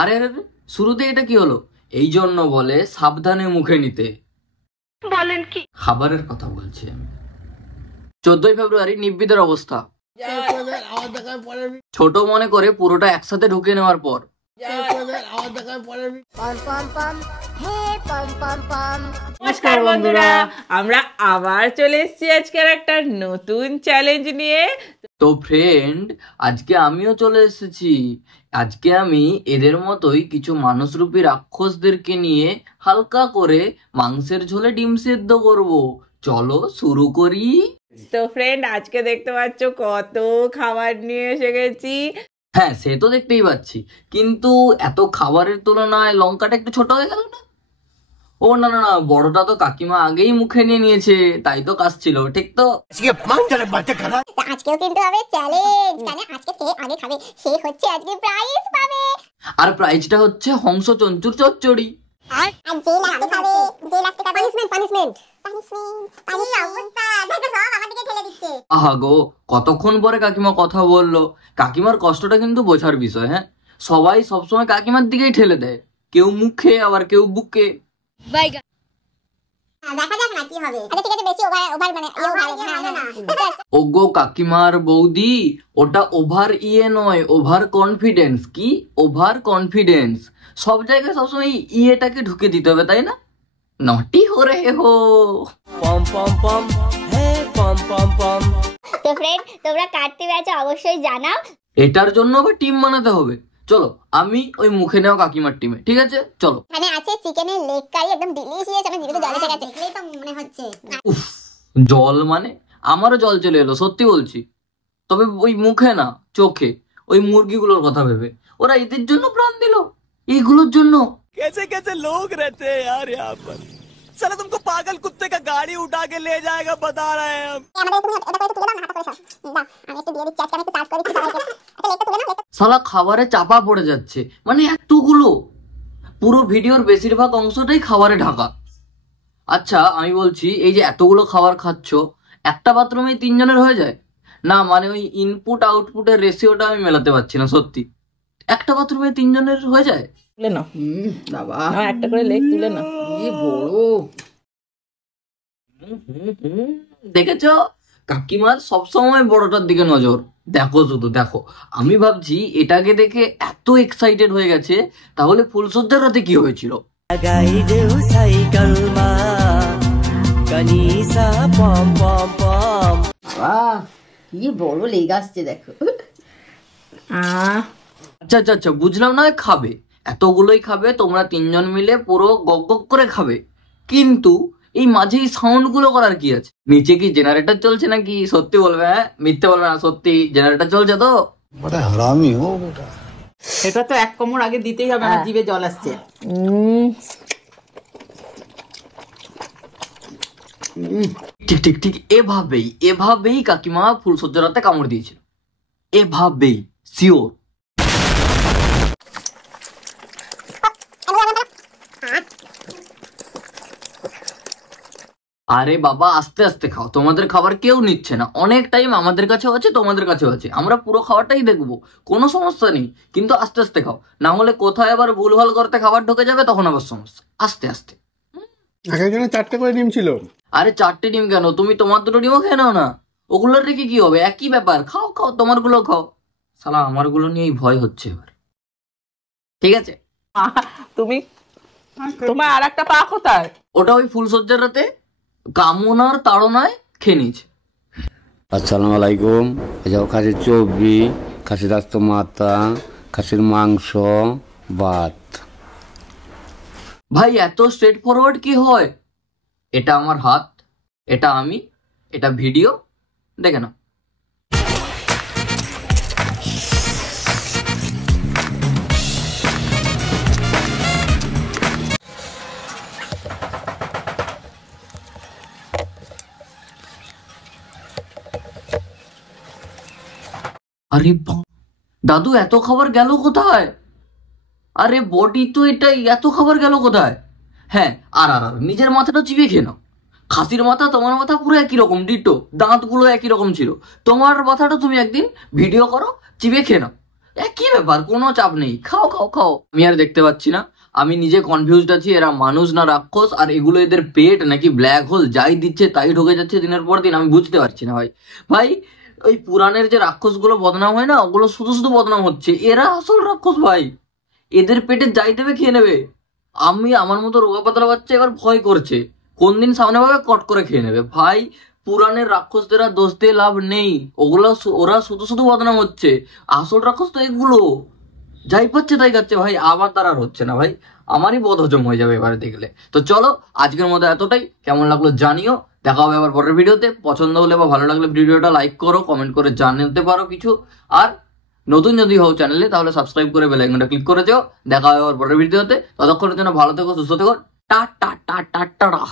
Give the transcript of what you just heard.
আরে আরে শুরুতে এটা কি হলো? এই জন্য বলে সাবধানে মুখে নিতে। বলেন কি? খাবারের কথা বলছি আমি। 14ই ফেব্রুয়ারি নিব্বিদের অবস্থা ছোট মনে করে পুরোটা একসাথে ঢুকে নেওয়ার পর নমস্কার বন্ধুরা, আমরা আবার চলে এসেছি আজকের একটা নতুন চ্যালেঞ্জ নিয়ে। তো ফ্রেন্ড, আজকে আমিও চলে এসেছি। আজকে আমি এদের মতোই কিছু মানুষরূপী রাক্ষসদেরকে নিয়ে হালকা করে মাংসের ঝোলে ডিম সেদ্ধ করব। চলো শুরু করি। তো ফ্রেন্ড, আজকে দেখতে পাচ্ছ কত খাবার নিয়ে এসে গেছি। হ্যাঁ, সে তো দেখতেই পাচ্ছি, কিন্তু এত খাবারের তুলনায় লঙ্কাটা একটু ছোট হয়ে গেল না? ও না না না, বড়টা তো কাকিমা আগেই মুখে নিয়ে নিয়েছে, তাই তো কাজ ছিল, ঠিক তো? আজকেও কিন্তু হবে চ্যালেঞ্জ, মানে আজকে কে আগে খাবে সে হচ্ছে আজকে প্রাইজ পাবে। আর প্রাইজটা হচ্ছে হংস চঞ্চুর চচ্চড়ি। আর যে লাস্টে খাবে, যে লাস্টে খাবে পানিশমেন্ট অবস্থা দেখো, সব আমার দিকে ঠেলে দিচ্ছে। আহা গো, কতক্ষণ পরে কাকিমা কথা বললো। কাকিমার কষ্টটা কিন্তু বোঝার বিষয়। হ্যাঁ, সবাই সবসময় কাকিমার দিকেই ঠেলে দেয়, কেউ মুখে আবার কেউ বুকে। দেখা যাক না কি হবে। আচ্ছা ঠিক আছে, বেশি ওভার মানে না। ওগো কাকিমার বৌদি, ওটা ওভার ইয়ে নয়, ওভার কনফিডেন্স। কি ওভার কনফিডেন্স? সব জায়গায় সবসময় ইয়েটাকে ঢুকে দিতে হবে, তাই না? নটি হো রে হো। পম পম পম, হে পম পম পম। তো ফ্রেন্ড, তোমরা কাটতে আছো অবশ্যই জানাও। এটার জন্য আবার টিম বানাতে হবে। চলো, আমি ওই মুখে নেওয়া কাকিমার টিমে, ঠিক আছে? চলো। এখানে আছে চিকেনের লেগ কারি, একদম ডিলিশিয়াস। আমার জিভে জল এসে গেছে, দেখলেই তো মনে হচ্ছে। উফ, জল মানে আমারও জল চলে এলো, সত্যি বলছি। তবে ওই মুখে না, চোখে। ওই মুরগিগুলোর কথা ভেবে ওরা এদের জন্য প্রাণ দিল, এইগুলোর জন্য। कैसे कैसे लोग रहते हैं यार यहाँ पर। साला तुमको पागल कुत्ते का गाड़ी उठा के ले जाएगा, बता रहे हैं हम। আমাদের তুমি এটা করে তুলে দাও না, হাতে করে সব দাও। আমি একটু দিয়ে দিচ্ছি, আজকে আমি একটু সার্ভ করেছি সবাইকে। আচ্ছা লেগটা তুলে নাও। সালা খাবারে চাপা পড়ে যাচ্ছে, মানে এতগুলো। পুরো ভিডিওর বেশিরভাগ অংশটাই খাবারে ঢাকা। আচ্ছা আমি বলছি, এই যে এতগুলো খাবার খাচ্ছ, একটা বাথরুমে 3 জনের হয়ে যায় না? মানে ওই ইনপুট আউটপুটের রেশিওটা আমি মেলাতে পারছি না সত্যি। একটা বাথরুমে 3 জনের হয়ে যায়? তুলে নাও বাবা, একটা করে লেগ তুলে নাও। কি বড়। দেখেছো, কাকিমার সবসময় বড়টার দিকে নজর। দেখো শুধু দেখো, আমি ভাবছি এটাকে দেখে এত এক্সাইটেড হয়ে গেছে, তাহলে ফুলসজ্জার রাতে কি হয়েছিল? लगाई देऊ साइकिल मा कनीसा पम पम पम। বাহ, কি বড় লেগ আসছে দেখো। আচ্ছা আচ্ছা আচ্ছা, বুঝলাম না, খাবে এতগুলোই খাবে, তোমরা 3 জন মিলে পুরো গগ গগ করে খাবে। কিন্তু এই মাঝে এই সাউন্ড গুলো করার কি আছে? নিচে কি জেনারেটর চলছে নাকি? সত্যি বলবে, হ্যাঁ মিথ্যে বলবে না, সত্যি জেনারেটর চলছে তো? बड़ा हरामी हो बेटा। এটা তো এক কোমর আগে দিতেই হবে, আমার জিভে জল আসছে। ঠিক ঠিক ঠিক, এভাবেই এভাবেই কাকিমা ফুলসজ্জার রাতে কামড় দিয়েছিল, এভাবেই শিওর। আরে বাবা, আস্তে আস্তে খাও, তোমাদের খাবার কেউ নিচ্ছে না। অনেক টাইম আমাদের কাছেও আছে, তোমাদের কাছেও আছে, আমরা পুরো খাবারটাই দেখবো, কোনো সমস্যা নেই। কিন্তু আস্তে আস্তে খাও, না হলে কোথায় আবার ভুলভাল করতে খাবার ঢুকে যাবে, তখন আবার সমস্যা। আস্তে আস্তে। একজনে 4টে করে ডিম ছিল। আরে 4টে ডিম কেন? তুমি তোমার 2টো ডিমও খেয়ে নাও না, ওগুলোর রেখে কি হবে? একই ব্যাপার, খাও খাও, তোমার গুলো খাও। শালা আমার গুলো নিয়েই ভয় হচ্ছে এবার। ঠিক আছে, তুমি তোমার আর একটা পা কোথায়? ওটা ওই ফুলসজ্জার রাতে কামনার তাড়নায় খেয়ে নিয়েছে। আসসালামু আলাইকুম। এটাও খাসির চর্বি, খাসির আস্ত মাথা, খাসির মাংস, ভাত। ভাই এত স্ট্রেট ফরওয়ার্ড কি হয়? এটা আমার হাত, এটা আমি, এটা ভিডিও, দেখে না। আরে দাদু, এত খাবার গেল কোথায়? আরে বডি তো এটাই, এত খাবার গেল কোথায়? হ্যাঁ, আর আর আর নিজের মাথাটা চিবিয়ে খেয়ে নাও। খাসির মাথা তোমার মাথা পুরো একই রকম, ডিটো, দাঁতগুলো একই রকম ছিল। তোমার মাথাটা তুমি একদিন ভিডিও করো, চিবিয়ে খেয়ে নাও। একই ব্যাপার, কোনো চাপ নেই, খাও খাও খাও। আমি আর দেখতে পাচ্ছি না, আমি নিজে কনফিউজড আছি এরা মানুষ না রাক্ষস, আর এগুলো এদের পেট নাকি ব্ল্যাক হোল, যাই দিচ্ছে তাই ঢুকে যাচ্ছে দিনের পর দিন, আমি বুঝতে পারছি না ভাই। ভাই ওই পুরাণের যে রাক্ষসগুলো বদনাম হয় না, ওগুলো শুধু শুধু বদনাম হচ্ছে, এরা আসল রাক্ষস ভাই। এদের পেটে যাই দেবে খেয়ে নেবে। আমি আমার মতো রোগা পাতলা বাচ্চা এবার ভয় করছে কোন দিন সামনে পাবে কট করে খেয়ে নেবে। ভাই পুরাণের রাক্ষসদের দোষ দিয়ে লাভ নেই, ওরা শুধু শুধু বদনাম হচ্ছে, আসল রাক্ষস তো এগুলো, যাই পাচ্ছে তাই খাচ্ছে ভাই। আমার দ্বারা আর হচ্ছে না ভাই, আমারই বদ হজম হয়ে যাবে এবারে দেখলে। তো চলো আজকের মতো এতটাই, কেমন লাগলো জানিও, দেখা হবে আবার পরের ভিডিওতে। পছন্দ হলে বা ভালো লাগলে ভিডিওটা লাইক করো, কমেন্ট করে জানাতে পারো কিছু, আর নতুন যদি হও চ্যানেলে তাহলে সাবস্ক্রাইব করে বেল আইকনটা ক্লিক করে দিও। দেখা হবে আবার পরের ভিডিওতে, ততক্ষণের জন্য ভালো থেকো, সুস্থ থেকো, টা টা টা টা টা।